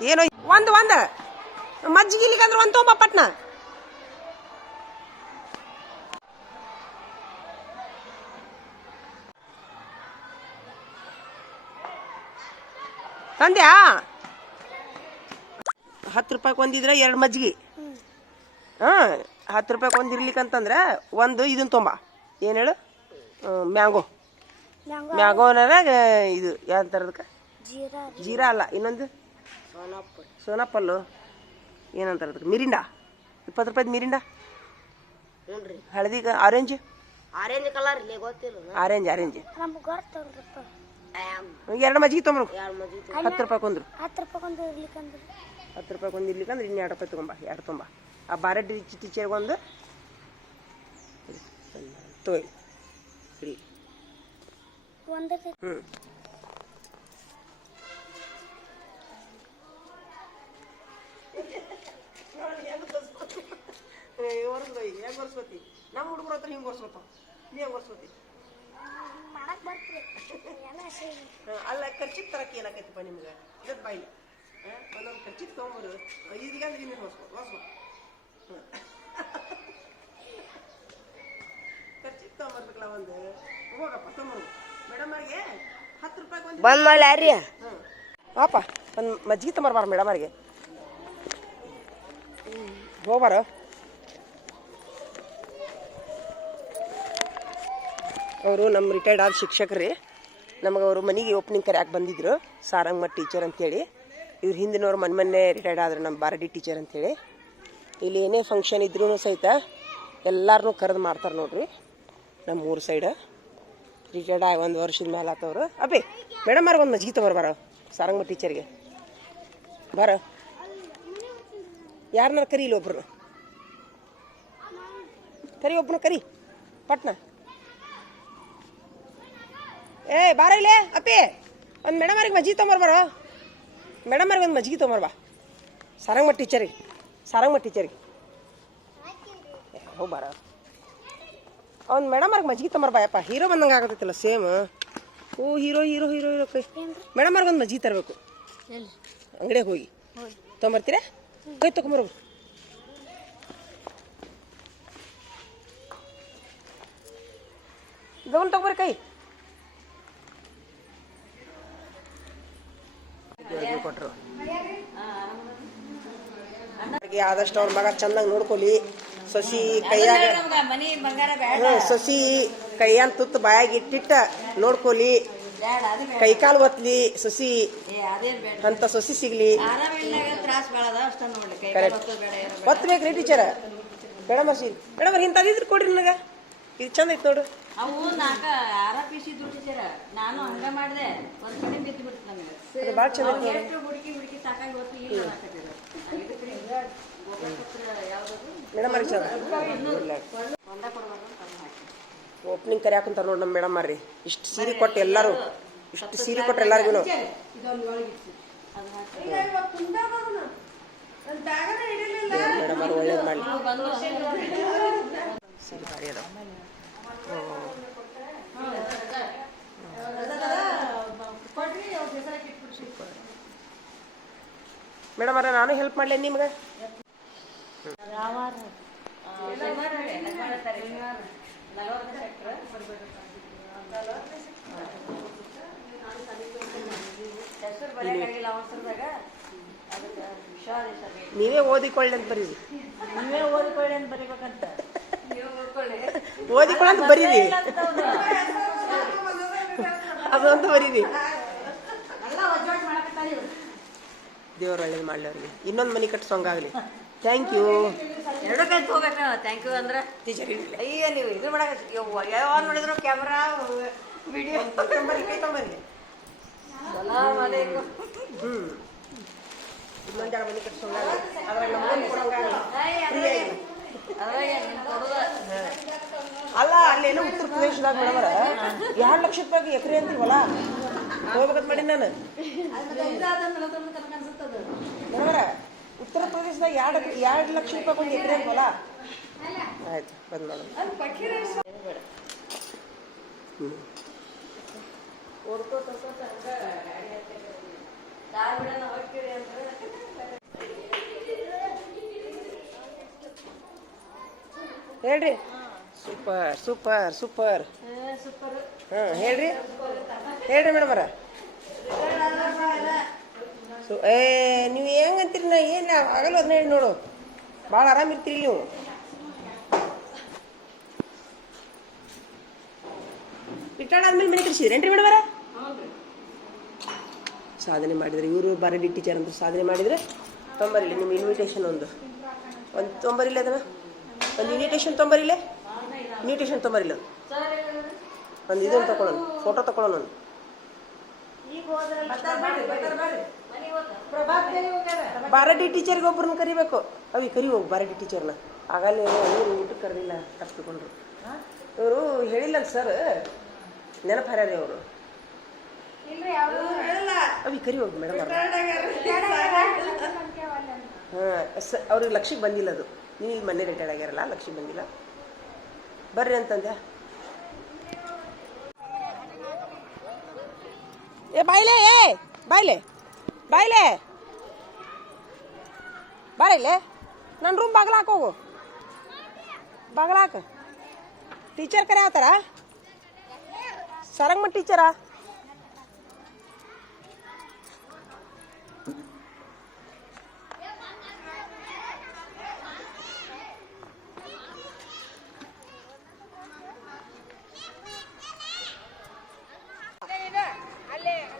ಏನೋ ಒಂದು ಒಂದು. ಮಜ್ಜಿಗೆ ಇಲ್ಲಿಗಂದ್ರೆ ಒಂದು ತೊಂಬ ಪಟ್ನ. ತಂದ್ಯಾ? ಹತ್ತು ರೂಪಾಯಿಗೆ ಒಂದಿದ್ರೆ ಎರಡು ಮಜ್ಜಿಗೆ. ಹಾಂ ಹತ್ತು ರೂಪಾಯಿಗೆ ಒಂದು ಇರ್ಲಿಕ್ಕಂತಂದ್ರೆ ಒಂದು ಇದನ್ನ ತೊಂಬ. ಏನು ಹೇಳು? ಮ್ಯಾಂಗೋ. ಮ್ಯಾಂಗೋನಾಗ ಇದು ಯಾವ ಥರದಕ್ಕೆ ಜೀರಾ ಅಲ್ಲ ಇನ್ನೊಂದು? ಸೋನಾಪಲ್ಲು ಏನಂತಾರೆ ಅದಕ್ಕೆ? ಮಿರಿಂಡಾ? ಇಪ್ಪತ್ತು ರೂಪಾಯ್ದು ಮಿರಿಂಡಾ? ಹ್ಞೂ ರೀ ಹಳದಿಗೆ ಆರೆಂಜ್? ಆರೆಂಜ್ ಕಲರ್ ಇಲ್ಲಿ ಗೊತ್ತಿಲ್ಲ ಆರೆಂಜ್ ಆರೆಂಜ್. ನಮ್ಗೆ ಗೊತ್ತಲ್ರಪ್ಪ ಎರಡು ಮಜ್ಜಿಗೆ ತೊಂಬರು ಹತ್ತು ರೂಪಾಯಿ ಕೊಂದ್ರು. ಹತ್ತು ರೂಪಾಯಿ ಒಂದು ಇರ್ಲಿಕ್ಕಂದ್ರೆ. ಹತ್ತು ರೂಪಾಯಿ ಕೊಂದು ಇರ್ಲಿಕ್ಕಂದ್ರೆ ಇನ್ನು ಎರಡು ರೂಪಾಯಿ ತೊಗೊಂಬ ಎರಡು ತೊಂಬ ಆ ಬಾರೆಡ್ ಟೀಚರ್ಗೆ ಒಂದು ತೊಯ್ ಇಡಿ ಒಂದಕ್ಕೆ ಹ್ಞೂ ಹೆಂಗೆ ಒರ್ಸ್ಕೊತಿ ನಮ್ಮ ಹುಡುಗರ ಹತ್ರ ಹಿಂಗೆ ಒರ್ಸ್ಕೊತಾವ ನೀ ಹೆಂಗ್ ಒರ್ಸ್ಕೊತಿ ಮಾಡಕ್ ಬರ್ತೀರಿ. ಅಲ್ಲ ಖರ್ಚಿಗೆ ತರಕ್ಕೆ ಏನಾಕೈತಿಪ್ಪ ನಿಮ್ಗೆ? ಇದಕ್ಕೆ ಬಾಯಿ ಒಂದೊಂದು ಖರ್ಚಿಗೆ ತೊಗೊಂಬರು. ಇದೀಗ ಅಂದ್ರೆ ಇನ್ನೇನು ಹೊಸ್ಕೊ ಹೊಸ್ಕೊ ಖರ್ಚಿಗೆ ತೊಗೊಂಬರ್ಬೇಕಲ್ಲ ಒಂದು. ಹೋಗಪ್ಪ ತೊಗೊಂಬರು. ಮೇಡಮ್ ಅವ್ರಿಗೆ ಹತ್ತು ರೂಪಾಯಿ ಬಂದ್ ಮಾಡಿ ಯಾರ್ರಿ? ಹ್ಞೂ ಪಾಪ ಒಂದು ಮಜ್ಜಿಗೆ ತೊಂಬರ್ಬಾರ ಮೇಡಮ್ ಅವ್ರಿಗೆ. ಹೋಗ್ಬಾರ. ಅವರು ನಮ್ಮ ರಿಟೈರ್ಡ್ ಆದ ಶಿಕ್ಷಕರೇ ನಮಗೆ ಅವರು ಮನೆಗೆ ಓಪನಿಂಗ್ ಕರೆಯಾಕೆ ಬಂದಿದ್ರು. ಸಾರಂಗಮಠ ಟೀಚರ್ ಅಂತೇಳಿ. ಇವ್ರು ಹಿಂದಿನವ್ರು ಮನೆ ಮೊನ್ನೆ ರಿಟೈರ್ಡ್ ಆದರು ನಮ್ಮ ಬಾರಡಿ ಟೀಚರ್ ಅಂತೇಳಿ. ಇಲ್ಲಿ ಏನೇ ಫಂಕ್ಷನ್ ಇದ್ರೂ ಸಹಿತ ಎಲ್ಲರನ್ನೂ ಕರೆದು ಮಾಡ್ತಾರೆ ನೋಡ್ರಿ ನಮ್ಮ ಊರು ಸೈಡ್ ರಿಟೈರ್ಡ್ ಆಗಿ ಒಂದು ವರ್ಷದ ಮೇಲೆ ಆತವ್ರು. ಅಬ್ಬೇ ಮೇಡಮ್ ಅವ್ರಿಗೆ ಒಂದು ಮಜ್ಗಿ ತಗೋರು ಬರೋ ಸಾರಂಗ್ ಮಠ ಟೀಚರ್ಗೆ ಬರೋ. ಕರಿ ಇಲ್ಲಿ ಒಬ್ರು? ಕರಿ ಒಬ್ಬನ ಕರಿ. ಪಟ್ನ? ಏ ಬಾರ ಇಲ್ಲೇ ಅಪ್ಪಿ. ಒಂದು ಮೇಡಮ್ ಅವ್ರಿಗೆ ಮಜ್ಜಿಗೆ ತೊಗೊಂಬರ್ ಬರೋ ಮೇಡಮ್ ಅವ್ರಿಗೆ ಒಂದು ಮಜ್ಜಿಗೆ ತೊಗೊಂಬರ್ ಬಾ ಸಾರಂಗಮಠ ಟೀಚರಿಗೆ ಸಾರಂಗಮಠ ಟೀಚರಿಗೆ ಹೋಗಿ ಬಾರ. ಅವ್ನು ಮೇಡಮ್ ಅವ್ರಿಗೆ ಮಜ್ಜಿಗೆ ತೊಂಬರ್ ಬಾಯಪ್ಪ ಹೀರೋ ಬಂದಂಗೆ ಆಗತ್ತೈತಲ್ಲ ಸೇಮ್ ಓ ಹೀರೋ ಹೀರೋ ಹೀರೋ ಹೀರೋ ಕೈ. ಮೇಡಮ್ ಅವ್ರಿಗೆ ಒಂದು ಮಜ್ಜಿಗೆ ತರಬೇಕು. ಅಂಗಡಿಗೆ ಹೋಗಿ. ತೊಂಬರ್ತೀರಾ ಕೈ ತೊಗೊಂಬರ್ಬೇಕು ಗೌನ್ ತಗೋರಿ ಕೈ. ಅವ್ರಿಗೆ ಆದಷ್ಟು ಅವ್ರ ಮಗ ಚಂದಾಗಿ ನೋಡ್ಕೊಲಿ ಸೊಸಿ ಕೈಯಾಗ ಹ್ಞೂ ಸೊಸಿ ಕೈಯನ್ ತುತ್ತು ಬಾಯಾಗಿ ಇಟ್ಟಿಟ್ಟ ನೋಡ್ಕೊಲಿ ಕೈ ಕಾಲು ಬೇಡ. ಕೈಕಾಲು ಒತ್ಲಿ ಸೊಸಿ ಅಂತ ಸೊಸಿ ಸಿಗ್ಲಿ. ಕರೆಕ್ಟ್ ಒತ್ಬೇಕ್ರಿ ಟೀಚರ ಮೇಡಮ್ ಮೇಡಮ್ ಇಂಥದಿದ್ರು ಕೊಡ್ರಿ ನನಗೆ. ಇದು ಚಂದ ಐತ್ ನೋಡು. ಅವು ನಾಕ ಆರ ಪಿಸಿ ದುಡ್ಡಿದ್ದೀರ ನಾನು ಹಂಗ ಮಾಡಿದೆ. ಒಂದ್ ಕಡೆ ಬಿದ್ದು ಬಿಡ್ತು ಎಷ್ಟು ಹುಡುಕಿ ಹುಡುಕಿ ಸಾಕಾಗಿ ಈಗ ಓಪನಿಂಗ್ ಕರಿಯಾಕಂತಾರ ನೋಡಿ ನಮ್ಮ ಮೇಡಮ್ ರೀ ಇಷ್ಟು ಸೀರೆ ಕೊಟ್ಟು ಎಲ್ಲರೂ. ಇಷ್ಟು ಸೀರೆ ಕೊಟ್ಟು ಎಲ್ಲರಿಗೂ ಮೇಡಮ್ ಅವ್ರು ಒಳ್ಳೇದು ಮಾಡಲಿ. ನಾವು ಬಂದು ಸೀರೆ ಮೇಡಮ್ ಅವ್ರ ನಾನು ಹೆಲ್ಪ್ ಮಾಡಲಿ ನಿಮ್ಗೆ? ನೀವೇ ಓದಿಕೊಳ್ಳಿ ಅಂತ ಬರೀರಿ. ನೀವೇ ಓದಿಕೊಳ್ಳಿ ಅಂತ ಬರಿಬೇಕಂತ. ನೀವು ಓದ್ಕೊಳ್ಳಿ ಓದಿಕೊಳ್ಳಿ ಬರೀರಿ. ಅದೊಂದು ಬರೀರಿ. ದೇವ್ರ ಒಳ್ಳೇದು ಮಾಡಲಿ ಅವ್ರಿಗೆ ಇನ್ನೊಂದು ಮನೆ ಕಟ್ಸೋಂಗಾಗಲಿ ಥ್ಯಾಂಕ್ ಯು ಎರಡು ಕೈ ಹೋಗಕ್ಕ ಥ್ಯಾಂಕ್ ಯು ಅಂದ್ರೆ ಟೀಚರ್ ಅಯ್ಯ ನೀವು ಇದು ಮಾಡಕ ಯಾವಾಗ ನೋಡಿದ್ರು ಕ್ಯಾಮ್ರಾ ವಿಡಿಯೋ ತೊಂಬರಿ ಕೈ ತೊಂಬರಿ ಹ್ಞೂ ಇನ್ನೊಂದು ಜನ ಮನೆ ಕಟ್ಸೋಂಗಾಗಲಿ ಅದ್ರಾಗ ನಮ್ಮ ಕೊಡೋಂಗಾಗಲ್ಲ ಅಲ್ಲ ಅಲ್ಲೇನೋ ಉತ್ತರ ಪ್ರದೇಶದಾಗ ಮೇಡಮರ ಎರಡು ಲಕ್ಷ ರೂಪಾಯಿ ಎಕರೆ ಅಂತೀವಲ್ಲ? ಹೋಗ್ಬೇಕಂತ ಮಾಡಿ ನಾನು. ಮೇಡಮರ ಉತ್ತರ ಪ್ರದೇಶದಾಗ ಎರಡು ಎರಡು ಲಕ್ಷ ರೂಪಾಯಿ ಒಂದು ಎಕರೆ ಅಂತೀವಲ್ಲ? ಆಯ್ತು ಬಂದು ನೋಡೋಣ ಹ್ಞೂ ಹತ್ತಿರ ಹೇಳ್ರಿ. Super super super. ಹಾಂ ಹೇಳ್ರಿ. ಹೇಳ್ರಿ ಮೇಡಮರ ಸೊ, ಏ, ನೀವು ಹೆಂಗಂತೀರಿ ನಾ ಏನು ಆಗಲ್ಲ ಅದನ್ನ ಹೇಳಿ ನೋಡು. ಭಾಳ ಆರಾಮಿರ್ತೀರಿ ನೀವು. ರಿಟೈರ್ಡ್ ಆದ್ಮೇಲೆ ಮನೆ ಕಳಿಸಿದ್ರೇನ್ರಿ ಮೇಡಮರ ಸಾಧನೆ ಮಾಡಿದ್ರೆ, ಇವರು ಬಾರಡಿ ಟೀಚರ್ ಅಂತ ಸಾಧನೆ ಮಾಡಿದ್ರೆ ತೊಂಬರಿಲ್ಲ, ನಿಮ್ಮ ಇನ್ವಿಟೇಷನ್ ಒಂದು. ಒಂದು ತೊಂಬರಿಲ್ಲ ಅದನ್ನ? ಒಂದು ಇನ್ವಿಟೇಷನ್ ತೊಂಬರಿಲ್ಲ ಇನ್ವಿಟೇಷನ್ ತೊಂಬರಿಲ್ಲ ಒಂದು ಇದನ್ನು ತಗೊಳ್ಳೋಣ ಫೋಟೋ ತಗೊಳ್ಳೋಣ ಒಂದು. ಬಾರಡಿ ಟೀಚರ್ಗೆ ಒಬ್ಬರನ್ನ ಕರಿಬೇಕು. ಅವಿ ಕರಿ ಹೋಗು ಬಾರಡಿ ಟೀಚರ್ನ ಆಗಲೇ ಇವರು ಊಟಕ್ಕೆ ಕರೆದಿಲ್ಲ ತಪ್ಪಿಕೊಂಡ್ರು ಇವರು ಹೇಳಿಲ್ಲ ಸರ್ ನೆನಪು ಹರ್ಯಾರಿ ಅವರು ಅವಿ ಕರಿ ಹೋಗಿ ಮೇಡಮ್ ಹಾಂ ಸ ಅವ್ರಿಗೆ ಲಕ್ಷಕ್ಕೆ ಬಂದಿಲ್ಲ ಅದು. ನೀವು ಮನೆ ಮೊನ್ನೆ ರಿಟೈರ್ಡ್ ಆಗ್ಯಾರಲ್ಲ ಲಕ್ಷ್ಮಿ ಬಂದಿಲ್ಲ. ಬರ್ರಿ ಅಂತಂದೆ. ಏ, ಬಾಯ್ಲೆ ಏ, ಬಾಯ್ಲೆ ಬಾಯ್ಲೆ. ಬಾರೈಲೆ ನನ್ನ ರೂಮ್ ಬಾಗ್ಲಾಕ್ ಹೋಗು. ಬಾಗ್ಲಾಕ. ಟೀಚರ್ ಕರೆ ಆತಾರ ಸರಂಗಮ್ಮ ಟೀಚರಾ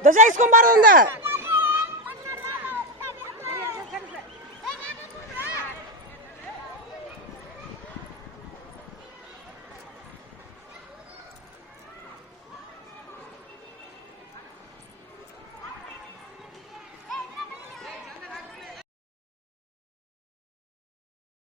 Kız ya iskom.